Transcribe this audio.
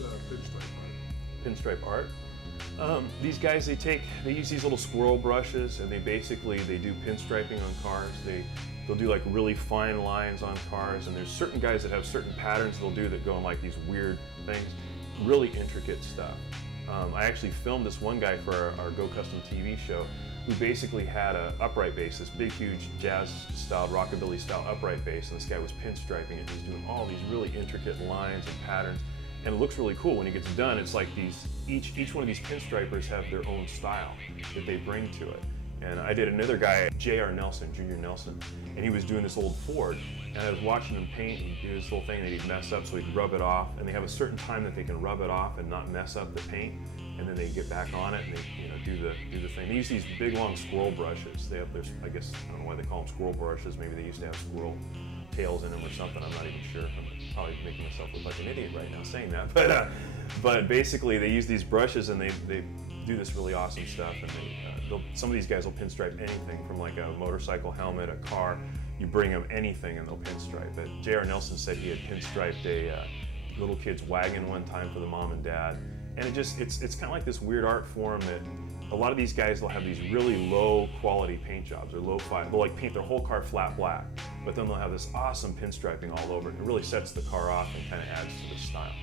is pinstripe art? Pinstripe art. These guys, they use these little squirrel brushes, and they do pinstriping on cars. They'll do like really fine lines on cars, and there's certain guys that have certain patterns they'll do that go in like these weird things, really intricate stuff. I actually filmed this one guy for our Go Kustom TV show, who basically had an upright bass, this big, huge jazz-style, rockabilly-style upright bass, and this guy was pinstriping it. He's doing all these really intricate lines and patterns, and it looks really cool. When it gets done, it's like each one of these pinstripers have their own style that they bring to it. And I did another guy, Junior Nelson, and he was doing this old Ford, and I was watching him paint and do this little thing that he'd mess up so he'd rub it off, and they have a certain time that they can rub it off and not mess up the paint, and then they get back on it and they do the thing. They use these big long squirrel brushes. They have their, I guess, I don't know why they call them squirrel brushes. Maybe they used to have squirrel tails in them or something. I'm not even sure. I'm probably making myself look like an idiot right now saying that. But basically they use these brushes and they do this really awesome stuff. And some of these guys will pinstripe anything from like a motorcycle helmet, a car. You bring them anything and they'll pinstripe it. J.R. Nelson said he had pinstriped a little kid's wagon one time for the mom and dad. And it's kind of like this weird art form that a lot of these guys will have these really low quality paint jobs or they'll like paint their whole car flat black, but then they'll have this awesome pinstriping all over it. And it really sets the car off and kind of adds to the style.